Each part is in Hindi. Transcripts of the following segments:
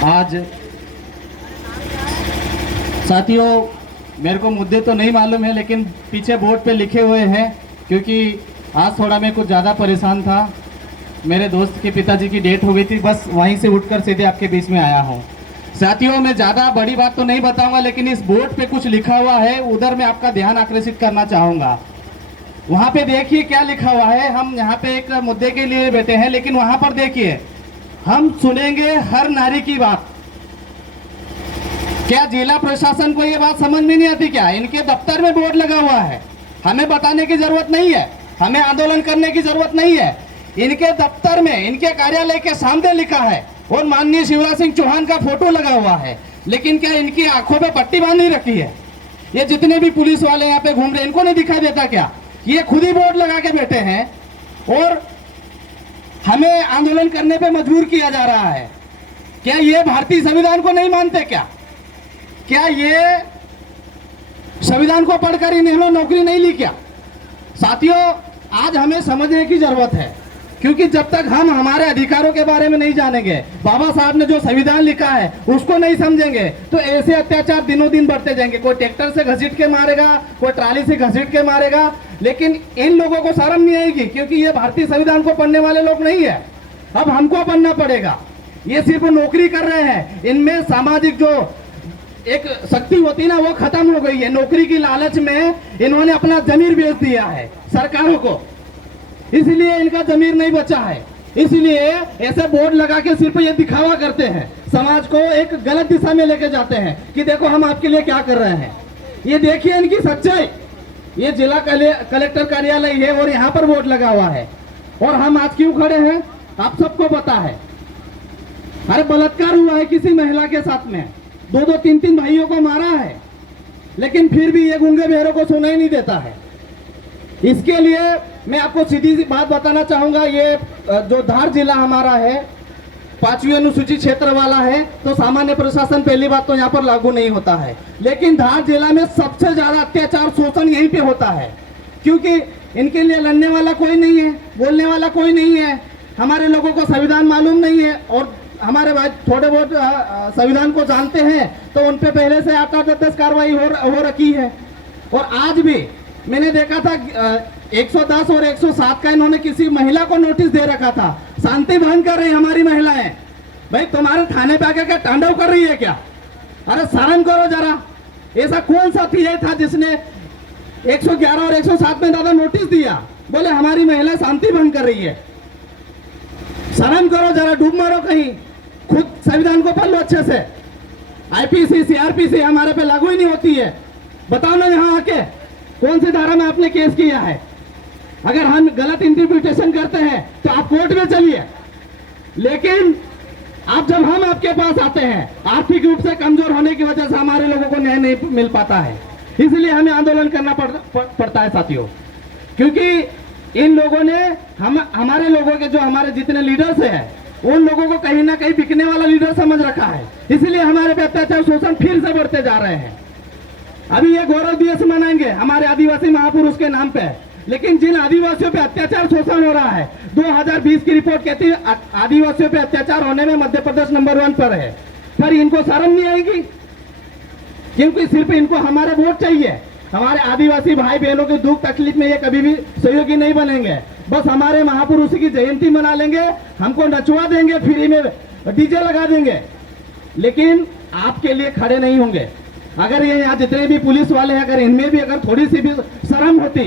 आज साथियों, मेरे को मुद्दे तो नहीं मालूम है, लेकिन पीछे बोर्ड पे लिखे हुए हैं, क्योंकि आज थोड़ा मैं कुछ ज़्यादा परेशान था। मेरे दोस्त के पिताजी की डेथ हो गई थी, बस वहीं से उठकर सीधे आपके बीच में आया हूँ। साथियों, मैं ज़्यादा बड़ी बात तो नहीं बताऊंगा, लेकिन इस बोर्ड पे कुछ लिखा हुआ है, उधर मैं आपका ध्यान आकर्षित करना चाहूँगा। वहाँ पे देखिए क्या लिखा हुआ है। हम यहाँ पे एक मुद्दे के लिए बैठे हैं, लेकिन वहाँ पर देखिए, हम सुनेंगे हर नारी की बात। क्या जिला प्रशासन को ये बात समझ में नहीं आती क्या? इनके दफ्तर में बोर्ड लगा हुआ है, हमें बताने की जरूरत नहीं है, हमें आंदोलन करने की जरूरत नहीं है। इनके दफ्तर में, इनके कार्यालय के सामने लिखा है और माननीय शिवराज सिंह चौहान का फोटो लगा हुआ है। लेकिन क्या इनकी आंखों पे पट्टी बांधी रखी है? ये जितने भी पुलिस वाले यहाँ पे घूम रहे हैं, इनको नहीं दिखाई देता क्या? ये खुद ही बोर्ड लगा के बैठे हैं और हमें आंदोलन करने पे मजबूर किया जा रहा है। क्या ये भारतीय संविधान को नहीं मानते क्या? क्या ये संविधान को पढ़कर इन्होंने नौकरी नहीं ली क्या? साथियों, आज हमें समझने की जरूरत है, क्योंकि जब तक हम हमारे अधिकारों के बारे में नहीं जानेंगे, बाबा साहब ने जो संविधान लिखा है उसको नहीं समझेंगे, तो ऐसे अत्याचार दिनों दिन बढ़ते जाएंगे। कोई ट्रैक्टर से घसीट के मारेगा, कोई ट्राली से घसीट के मारेगा, लेकिन इन लोगों को शर्म नहीं आएगी, क्योंकि ये भारतीय संविधान को पढ़ने वाले लोग नहीं है। अब हमको पढ़ना पड़ेगा। ये सिर्फ नौकरी कर रहे हैं, इनमें सामाजिक जो एक शक्ति होती ना, वो खत्म हो गई है। नौकरी की लालच में इन्होंने अपना जमीर बेच दिया है सरकारों को, इसलिए इनका जमीर नहीं बचा है। इसलिए ऐसे बोर्ड लगा के सिर्फ ये दिखावा करते हैं, समाज को एक गलत दिशा में लेके जाते हैं कि देखो हम आपके लिए क्या कर रहे हैं। ये देखिए इनकी सच्चाई। ये जिला कलेक्टर कार्यालय है और यहाँ पर बोर्ड लगा हुआ है। और हम आज क्यों खड़े हैं आप सबको पता है। अरे बलात्कार हुआ है किसी महिला के साथ में, दो दो तीन तीन भाइयों को मारा है, लेकिन फिर भी ये गूंगे बहरों को सुनाई नहीं देता है। इसके लिए मैं आपको सीधी सी बात बताना चाहूंगा। ये जो धार जिला हमारा है, 5वीं अनुसूचित क्षेत्र वाला है, तो सामान्य प्रशासन पहली बात तो यहाँ पर लागू नहीं होता है। लेकिन धार जिला में सबसे ज्यादा अत्याचार शोषण यहीं पे होता है, क्योंकि इनके लिए लड़ने वाला कोई नहीं है, बोलने वाला कोई नहीं है। हमारे लोगों को संविधान मालूम नहीं है, और हमारे भाई थोड़े बहुत संविधान को जानते हैं, तो उन पे पहले से 8-10 कार्रवाई हो रखी है। और आज भी मैंने देखा था 110 और 107 का इन्होंने किसी महिला को नोटिस दे रखा था। शांति भंग कर रही हमारी महिलाएं। भाई तुम्हारे थाने पे आके क्या तांडव कर रही है क्या? अरे शर्म करो जरा। ऐसा कौन सा टीआई था जिसने 111 और 107 में दादा नोटिस दिया, बोले हमारी महिला शांति भंग कर रही है? शर्म करो जरा, डूब मारो कहीं, खुद संविधान को पढ़ लो अच्छे से। आईपीसी सीआरपीसी हमारे पे लागू ही नहीं होती है। बताओ ना यहाँ आके कौन सी धारा में आपने केस किया है? अगर हम गलत इंटरप्रिटेशन करते हैं तो आप कोर्ट में चलिए, लेकिन आप जब हम आपके पास आते हैं, आर्थिक रूप से कमजोर होने की वजह से हमारे लोगों को न्याय नहीं मिल पाता है। इसलिए हमें आंदोलन करना पड़ता है साथियों, क्योंकि इन लोगों ने हमारे लोगों के जो हमारे जितने लीडर्स हैं, उन लोगों को कहीं ना कहीं बिकने वाला लीडर समझ रखा है। इसलिए हमारे पे अत्याचार शोषण फिर से बढ़ते जा रहे हैं। अभी ये गौरव दिवस मनाएंगे हमारे आदिवासी महापुरुष के नाम पे, लेकिन जिन आदिवासियों पे अत्याचार शोषण हो रहा है, 2020 की रिपोर्ट कहती है आदिवासियों पे अत्याचार होने में मध्य प्रदेश नंबर 1 पर है। पर इनको शर्म नहीं आएगी, क्योंकि सिर्फ इनको हमारे वोट चाहिए। हमारे आदिवासी भाई बहनों के दुख तकलीफ में ये कभी भी सहयोगी नहीं बनेंगे। बस हमारे महापुरुष की जयंती मना लेंगे, हमको नचवा देंगे, फ्री में डीजे लगा देंगे, लेकिन आपके लिए खड़े नहीं होंगे। अगर ये यहाँ जितने भी पुलिस वाले हैं, अगर इनमें भी अगर थोड़ी सी भी शर्म होती,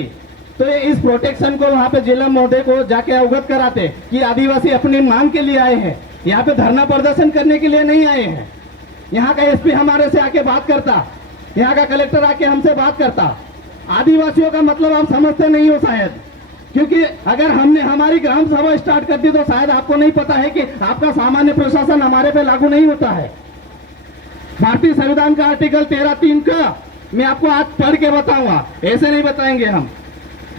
तो ये इस प्रोटेक्शन को वहाँ पे जिला महोदय को जाके अवगत कराते कि आदिवासी अपनी मांग के लिए आए हैं, यहाँ पे धरना प्रदर्शन करने के लिए नहीं आए हैं। यहाँ का एसपी हमारे से आके बात करता, यहाँ का कलेक्टर आके हमसे बात करता। आदिवासियों का मतलब आप समझते नहीं हो शायद, क्योंकि अगर हमने हमारी ग्राम सभा स्टार्ट कर दी तो शायद आपको नहीं पता है कि आपका सामान्य प्रशासन हमारे पे लागू नहीं होता है। भारतीय संविधान का आर्टिकल 13(3) का मैं आपको आज पढ़ के बताऊंगा, ऐसे नहीं बताएंगे हम।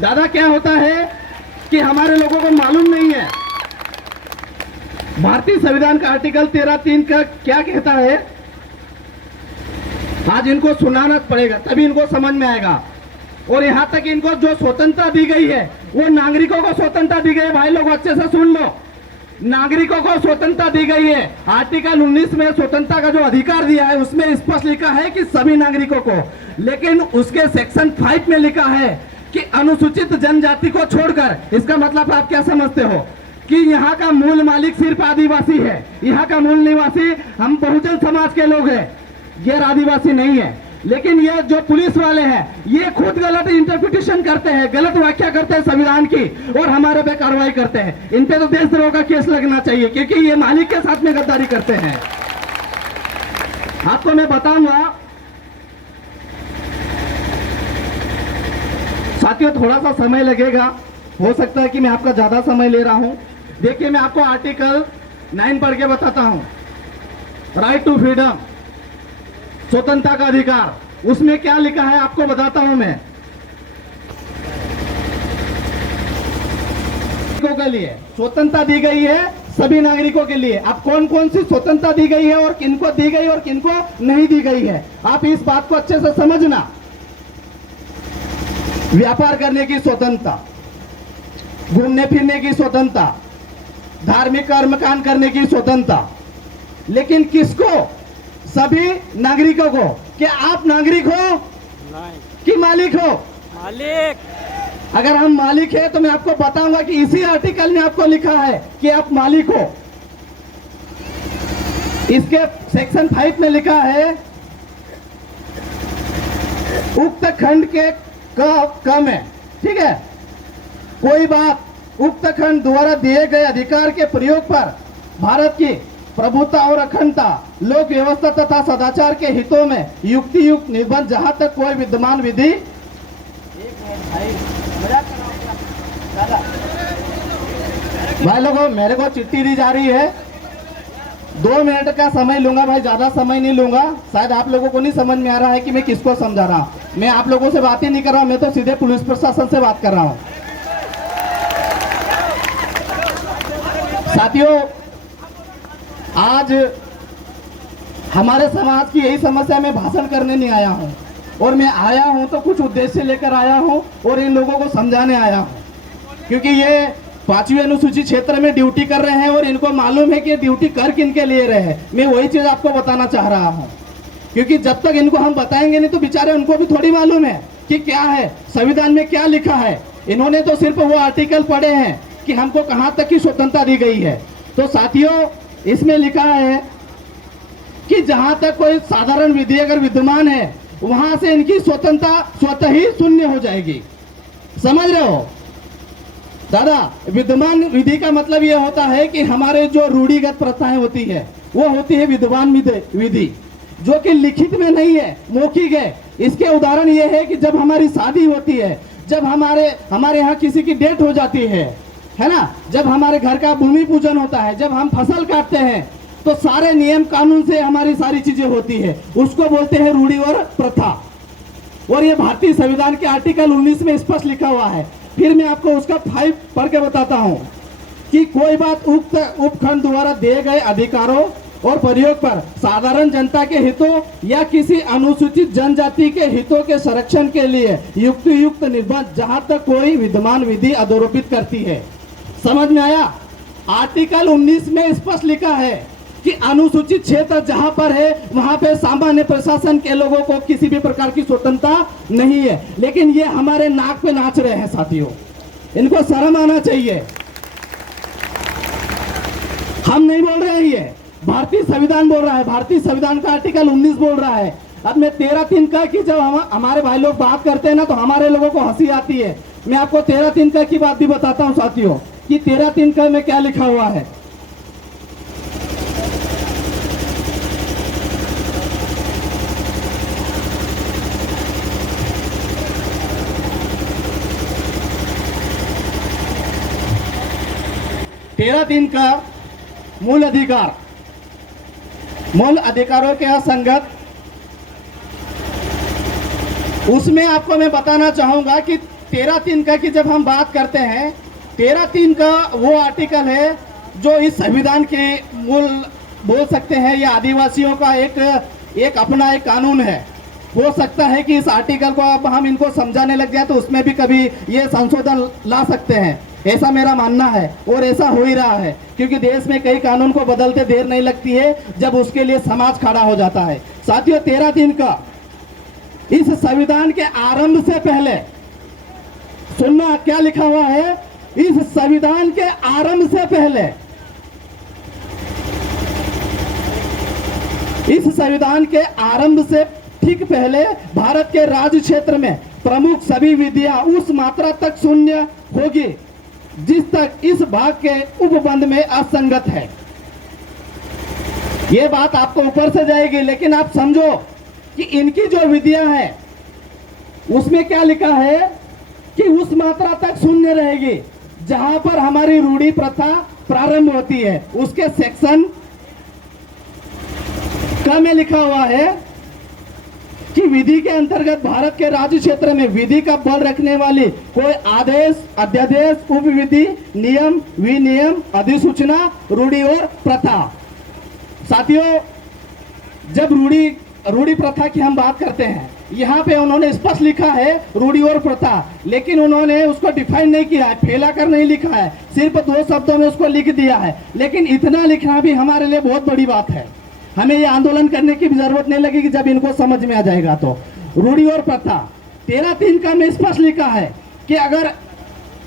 दादा क्या होता है कि हमारे लोगों को मालूम नहीं है, भारतीय संविधान का आर्टिकल 13(3) का क्या कहता है। आज इनको सुनाना पड़ेगा, तभी इनको समझ में आएगा। और यहाँ तक इनको जो स्वतंत्रता दी गई है, वो नागरिकों को स्वतंत्रता दी गई है। भाई लोग अच्छे से सुन लो, नागरिकों को स्वतंत्रता दी गई है। आर्टिकल 19 में स्वतंत्रता का जो अधिकार दिया है उसमें स्पष्ट लिखा है कि सभी नागरिकों को, लेकिन उसके सेक्शन 5 में लिखा है कि अनुसूचित जनजाति को छोड़कर। इसका मतलब आप क्या समझते हो कि यहाँ का मूल मालिक सिर्फ आदिवासी है, यहाँ का मूल निवासी हम बहुजन समाज के लोग हैं, गैर आदिवासी नहीं है। लेकिन ये जो पुलिस वाले हैं ये खुद गलत इंटरप्रिटेशन करते हैं, गलत व्याख्या करते हैं संविधान की और हमारे पे कार्रवाई करते हैं। इन पे तो देशद्रोह का केस लगना चाहिए क्योंकि ये मालिक के साथ में गद्दारी करते हैं। आपको मैं बताऊंगा साथियों, थोड़ा सा समय लगेगा, हो सकता है कि मैं आपका ज्यादा समय ले रहा हूं। देखिए मैं आपको आर्टिकल 9 पढ़ के बताता हूं। राइट टू फ्रीडम, स्वतंत्रता का अधिकार, उसमें क्या लिखा है आपको बताता हूं मैं। के लिए स्वतंत्रता दी गई है सभी नागरिकों के लिए। अब कौन कौन सी स्वतंत्रता दी गई है और किनको दी गई और किनको नहीं दी गई है, आप इस बात को अच्छे से समझना। व्यापार करने की स्वतंत्रता, घूमने फिरने की स्वतंत्रता, धार्मिक कर्मकांड करने की स्वतंत्रता, लेकिन किसको? सभी नागरिकों को। क्या आप नागरिक हो नहीं कि मालिक हो? मालिक। अगर हम मालिक है तो मैं आपको बताऊंगा कि इसी आर्टिकल में आपको लिखा है कि आप मालिक हो। इसके सेक्शन 5 में लिखा है उक्त खंड के कम है, ठीक है, कोई बात उक्त खंड द्वारा दिए गए अधिकार के प्रयोग पर भारत की प्रभुता और अखंडता, लोक व्यवस्था तथा सदाचार के हितों में युक्ति युक्त निर्बंध जहां तक कोई विद्यमान विधि। भाई लोगों, मेरे को चिट्ठी दी जा रही है, 2 मिनट का समय लूंगा भाई, ज्यादा समय नहीं लूंगा। शायद आप लोगों को नहीं समझ में आ रहा है कि मैं किसको समझा रहा हूं। मैं आप लोगों से बात ही नहीं कर रहा हूं, मैं तो सीधे पुलिस प्रशासन से बात कर रहा हूं। साथियों, आज हमारे समाज की यही समस्या, मैं भाषण करने नहीं आया हूं, और मैं आया हूं तो कुछ उद्देश्य लेकर आया हूं और इन लोगों को समझाने आया हूं, क्योंकि ये 5वीं अनुसूचित क्षेत्र में ड्यूटी कर रहे हैं और इनको मालूम है कि ड्यूटी कर किन के लिए रहे हैं। मैं वही चीज आपको बताना चाह रहा हूं, क्योंकि जब तक इनको हम बताएंगे नहीं तो बेचारे उनको भी थोड़ी मालूम है कि क्या है संविधान में क्या लिखा है। इन्होंने तो सिर्फ वो आर्टिकल पढ़े हैं कि हमको कहां तक की स्वतंत्रता दी गई है। तो साथियों, इसमें लिखा है कि जहां तक कोई साधारण विधि अगर विद्यमान है वहां से इनकी स्वतंत्रता स्वतः ही शून्य हो जाएगी। समझ रहे हो दादा? विद्यमान विधि का मतलब यह होता है कि हमारे जो रूढ़िगत प्रथाएं होती है वो होती है विद्यमान विधि, जो कि लिखित में नहीं है, मौखिक है। इसके उदाहरण ये है कि जब हमारी शादी होती है, जब हमारे यहाँ किसी की डेथ हो जाती है ना, जब हमारे घर का भूमि पूजन होता है, जब हम फसल काटते हैं, तो सारे नियम कानून से हमारी सारी चीजें होती है, उसको बोलते हैं रूढ़ि और प्रथा। और ये भारतीय संविधान के आर्टिकल 19 में स्पष्ट लिखा हुआ है। फिर मैं आपको उसका 5 पढ़ के बताता हूं कि कोई बात उक्त उपखंड द्वारा दिए गए अधिकारों और प्रयोग पर साधारण जनता के हितों या किसी अनुसूचित जनजाति के हितों के संरक्षण के लिए युक्त निर्बंध जहां तक कोई विद्यमान विधि अधोरोपित करती है। समझ में आया? आर्टिकल 19 में स्पष्ट लिखा है कि अनुसूचित क्षेत्र जहां पर है वहां पे सामान्य प्रशासन के लोगों को किसी भी प्रकार की स्वतंत्रता नहीं है। लेकिन ये हमारे नाक पे नाच रहे हैं साथियों, इनको शर्म आना चाहिए। हम नहीं बोल रहे हैं, ये भारतीय संविधान बोल रहा है, भारतीय संविधान का आर्टिकल 19 बोल रहा है। अब मैं 13(3) का कि जब हमारे भाई लोग बात करते हैं ना तो हमारे लोगों को हंसी आती है। मैं आपको 13(3) का की बात भी बताता हूं साथियों कि 13(3) का में क्या लिखा हुआ है। तेरह दिन का मूल अधिकार, मूल अधिकारों के असंगत, उसमें आपको मैं बताना चाहूंगा कि 13(3) का की जब हम बात करते हैं, 13(3) का वो आर्टिकल है जो इस संविधान के मूल बोल सकते हैं, ये आदिवासियों का एक अपना एक कानून है। हो सकता है कि इस आर्टिकल को अब हम इनको समझाने लग जाए तो उसमें भी कभी ये संशोधन ला सकते हैं। ऐसा मेरा मानना है और ऐसा हो ही रहा है, क्योंकि देश में कई कानून को बदलते देर नहीं लगती है जब उसके लिए समाज खड़ा हो जाता है। साथियों, 13 दिन का इस संविधान के आरंभ से पहले सुनना क्या लिखा हुआ है। इस संविधान के आरंभ से पहले, इस संविधान के आरंभ से ठीक पहले भारत के राज्य क्षेत्र में प्रमुख सभी विधियां उस मात्रा तक शून्य होगी जिस तक इस भाग के उपबंध में असंगत है। यह बात आपको ऊपर से जाएगी, लेकिन आप समझो कि इनकी जो विधियां हैं उसमें क्या लिखा है कि उस मात्रा तक शून्य रहेगी जहां पर हमारी रूढ़ी प्रथा प्रारंभ होती है। उसके सेक्शन का में लिखा हुआ है कि विधि के अंतर्गत भारत के राज्य क्षेत्र में विधि का बल रखने वाली कोई आदेश, अध्यादेश, उपविधि, नियम, विनियम, अधिसूचना, रूढ़ी और प्रथा। साथियों, जब रूढ़ी प्रथा की हम बात करते हैं, यहाँ पे उन्होंने स्पष्ट लिखा है रूढ़ी और प्रथा, लेकिन उन्होंने उसको डिफाइन नहीं किया है, फैला कर नहीं लिखा है, सिर्फ 2 शब्दों में उसको लिख दिया है। लेकिन इतना लिखना भी हमारे लिए बहुत बड़ी बात है। हमें ये आंदोलन करने की भी जरूरत नहीं लगेगी जब इनको समझ में आ जाएगा। तो रूढ़ी और प्रथा 13(3) का में स्पष्ट लिखा है कि अगर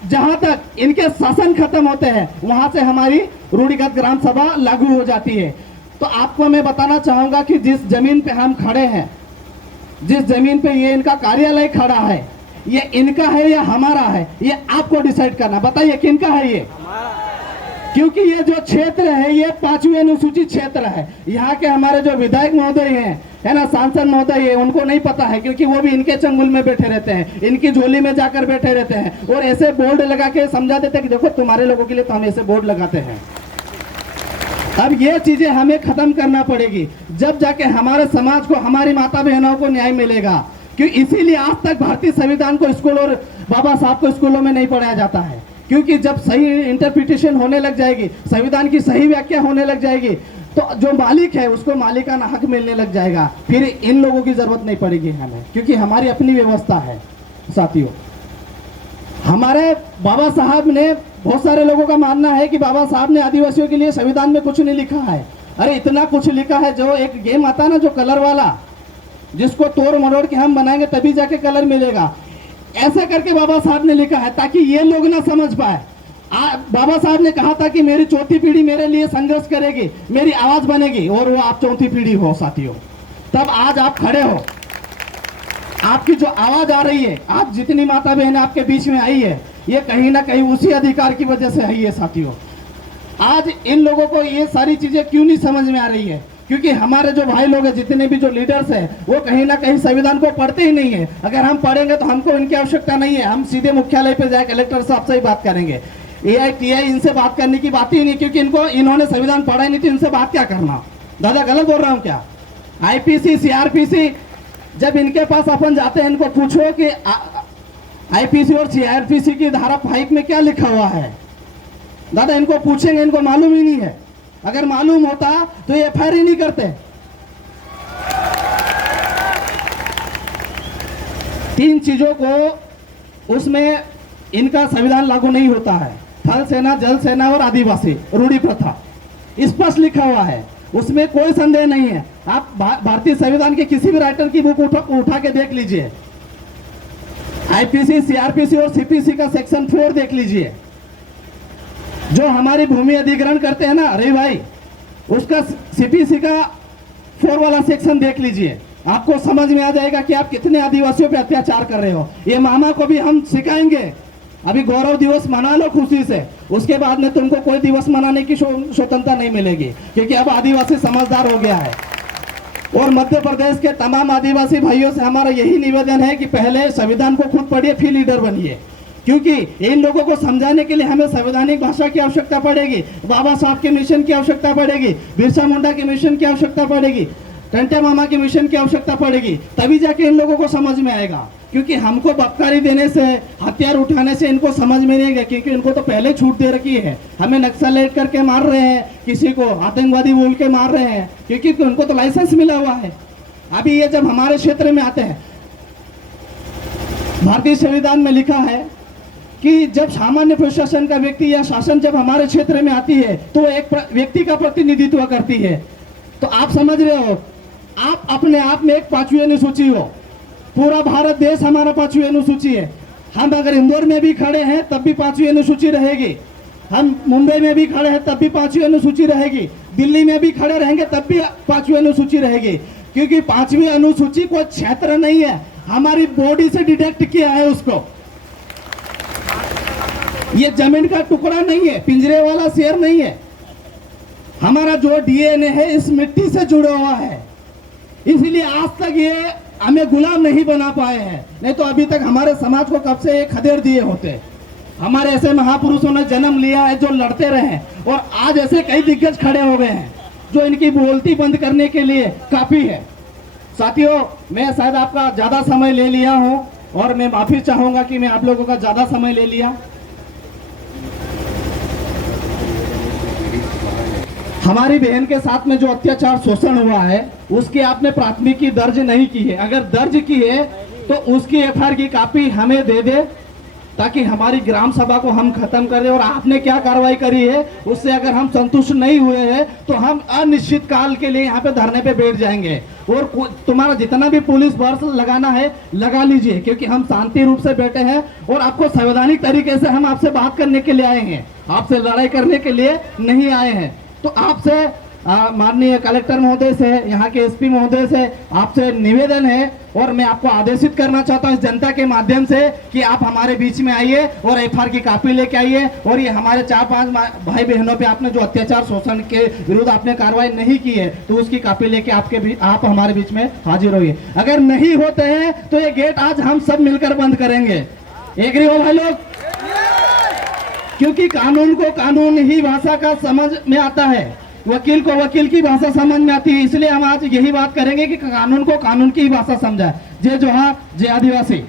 जहां तक इनके शासन खत्म होते हैं वहां से हमारी रूढ़िगत ग्राम सभा लागू हो जाती है। तो आपको मैं बताना चाहूंगा कि जिस जमीन पे हम खड़े हैं, जिस जमीन पे ये इनका कार्यालय खड़ा है, ये इनका है या हमारा है, ये आपको डिसाइड करना। बताइए किनका है ये? क्योंकि ये जो क्षेत्र है ये 5वीं अनुसूचित क्षेत्र है। यहाँ के हमारे जो विधायक महोदय हैं, है ना, सांसद महोदय है, उनको नहीं पता है, क्योंकि वो भी इनके चंगुल में बैठे रहते हैं, इनकी झोली में जाकर बैठे रहते हैं और ऐसे बोर्ड लगा के समझा देते हैं कि देखो तुम्हारे लोगों के लिए तो हम ऐसे बोर्ड लगाते हैं। अब ये चीजें हमें खत्म करना पड़ेगी, जब जाके हमारे समाज को, हमारी माता बहनों को न्याय मिलेगा। क्योंकि इसीलिए आज तक भारतीय संविधान को स्कूल और बाबा साहब को स्कूलों में नहीं पढ़ाया जाता है, क्योंकि जब सही इंटरप्रिटेशन होने लग जाएगी, संविधान की सही व्याख्या होने लग जाएगी, तो जो मालिक है उसको मालिकाना हक मिलने लग जाएगा। फिर इन लोगों की जरूरत नहीं पड़ेगी हमें, क्योंकि हमारी अपनी व्यवस्था है। साथियों, हमारे बाबा साहब ने, बहुत सारे लोगों का मानना है कि बाबा साहब ने आदिवासियों के लिए संविधान में कुछ नहीं लिखा है। अरे इतना कुछ लिखा है। जो एक गेम आता है ना, जो कलर वाला, जिसको तोड़ मरोड़ के हम बनाएंगे तभी जाके कलर मिलेगा, ऐसे करके बाबा साहब ने लिखा है ताकि ये लोग ना समझ पाए। बाबा साहब ने कहा था कि मेरी चौथी पीढ़ी मेरे लिए संघर्ष करेगी, मेरी आवाज बनेगी, और वो आप चौथी पीढ़ी हो साथियों। तब आज आप खड़े हो, आपकी जो आवाज आ रही है, आप जितनी माता बहन आपके बीच में आई है, ये कहीं ना कहीं उसी अधिकार की वजह से आई है साथियों। आज इन लोगों को ये सारी चीजें क्यों नहीं समझ में आ रही है? क्योंकि हमारे जो भाई लोग हैं, जितने भी जो लीडर्स हैं, वो कहीं ना कहीं संविधान को पढ़ते ही नहीं है। अगर हम पढ़ेंगे तो हमको इनकी आवश्यकता नहीं है, हम सीधे मुख्यालय पे जाए कलेक्टर साहब से ही बात करेंगे। AITI इनसे बात करने की बात ही नहीं, क्योंकि इन्होंने संविधान पढ़ा ही नहीं, तो इनसे बात क्या करना। दादा गलत बोल रहा हूँ क्या? IPC CRPC, जब इनके पास अपन जाते हैं, इनको पूछो कि IPC और CRPC की धारा 5 में क्या लिखा हुआ है। दादा इनको पूछेंगे, इनको मालूम ही नहीं है। अगर मालूम होता तो ये FIR ही नहीं करते। 3 चीजों को उसमें इनका संविधान लागू नहीं होता है: थल सेना, जल सेना और आदिवासी रूढ़ी प्रथा। स्पष्ट लिखा हुआ है, उसमें कोई संदेह नहीं है। आप भारतीय संविधान के किसी भी राइटर की बुक उठा के देख लीजिए, IPC, CRPC और CPC का सेक्शन 4 देख लीजिए। जो हमारी भूमि अधिग्रहण करते हैं ना रवि भाई, उसका CPC का 4 वाला सेक्शन देख लीजिए, आपको समझ में आ जाएगा कि आप कितने आदिवासियों पे अत्याचार कर रहे हो। ये मामा को भी हम सिखाएंगे। अभी गौरव दिवस मना लो खुशी से, उसके बाद में तुमको कोई दिवस मनाने की स्वतंत्रता नहीं मिलेगी, क्योंकि अब आदिवासी समझदार हो गया है। और मध्य प्रदेश के तमाम आदिवासी भाइयों से हमारा यही निवेदन है कि पहले संविधान को खुद पढ़िए, फिर लीडर बनिए, क्योंकि इन लोगों को समझाने के लिए हमें संवैधानिक भाषा की आवश्यकता पड़ेगी, बाबा साहब के मिशन की आवश्यकता पड़ेगी, बिरसा मुंडा के मिशन की आवश्यकता पड़ेगी, टंटे मामा के मिशन की आवश्यकता पड़ेगी, तभी जाके इन लोगों को समझ में आएगा। क्योंकि हमको बबकारी देने से, हथियार उठाने से इनको समझ में नहीं गया, क्योंकि इनको तो पहले छूट दे रखी है। हमें नक्सलेट करके मार रहे हैं, किसी को आतंकवादी बोल के मार रहे हैं, क्योंकि उनको तो लाइसेंस मिला हुआ है। अभी ये जब हमारे क्षेत्र में आते हैं, भारतीय संविधान में लिखा है कि जब सामान्य प्रशासन का व्यक्ति या शासन जब हमारे क्षेत्र में आती है तो वो एक व्यक्ति का प्रतिनिधित्व करती है। तो आप समझ रहे हो, आप अपने आप में एक 5वीं अनुसूची हो, पूरा भारत देश हमारा 5वीं अनुसूची है। हम अगर इंदौर में भी खड़े हैं तब भी 5वीं अनुसूची रहेगी, हम मुंबई में भी खड़े हैं तब भी 5वीं अनुसूची रहेगी, दिल्ली में भी खड़े रहेंगे तब भी 5वीं अनुसूची रहेगी, क्योंकि 5वीं अनुसूची कोई क्षेत्र नहीं है, हमारी बॉडी से डिटेक्ट किया है उसको। ये जमीन का टुकड़ा नहीं है, पिंजरे वाला शेर नहीं है, हमारा जो डीएनए है इस मिट्टी से जुड़ा हुआ है। इसलिए आज तक ये हमें गुलाम नहीं बना पाए हैं, नहीं तो अभी तक हमारे समाज को कब से खदेड़ दिए होते। हमारे ऐसे महापुरुषों ने जन्म लिया है जो लड़ते रहे हैं, और आज ऐसे कई दिग्गज खड़े हो गए हैं जो इनकी बोलती बंद करने के लिए काफी है। साथियों, मैं शायद आपका ज्यादा समय ले लिया हूं और मैं माफी चाहूंगा कि मैं आप लोगों का ज्यादा समय ले लिया। हमारी बहन के साथ में जो अत्याचार शोषण हुआ है उसकी आपने प्राथमिकी दर्ज नहीं की है, अगर दर्ज की है तो उसकी एफआईआर की कॉपी हमें दे दे ताकि हमारी ग्राम सभा को हम खत्म कर दें। और आपने क्या कार्रवाई करी है उससे अगर हम संतुष्ट नहीं हुए हैं तो हम अनिश्चित काल के लिए यहाँ पे धरने पे बैठ जाएंगे, और तुम्हारा जितना भी पुलिस बर्स लगाना है लगा लीजिए, क्योंकि हम शांति रूप से बैठे हैं और आपको संवैधानिक तरीके से हम आपसे बात करने के लिए आए हैं, आपसे लड़ाई करने के लिए नहीं आए हैं। तो आपसे माननीय कलेक्टर महोदय से, यहाँ के एसपी महोदय से आपसे निवेदन है और मैं आपको आदेशित करना चाहता हूँ इस जनता के माध्यम से कि आप हमारे बीच में आइए और एफआईआर की कॉपी लेके आइए, और ये हमारे 4-5 भाई बहनों पे आपने जो अत्याचार शोषण के विरुद्ध आपने कार्रवाई नहीं की है तो उसकी कॉपी लेके आप हमारे बीच में हाजिर होइए। अगर नहीं होते हैं तो ये गेट आज हम सब मिलकर बंद करेंगे। एग्री हो भाई लोग? क्योंकि कानून को कानून ही भाषा का समझ में आता है, वकील को वकील की भाषा समझ में आती है, इसलिए हम आज यही बात करेंगे कि कानून को कानून की भाषा समझा। जय जोहार, जय आदिवासी।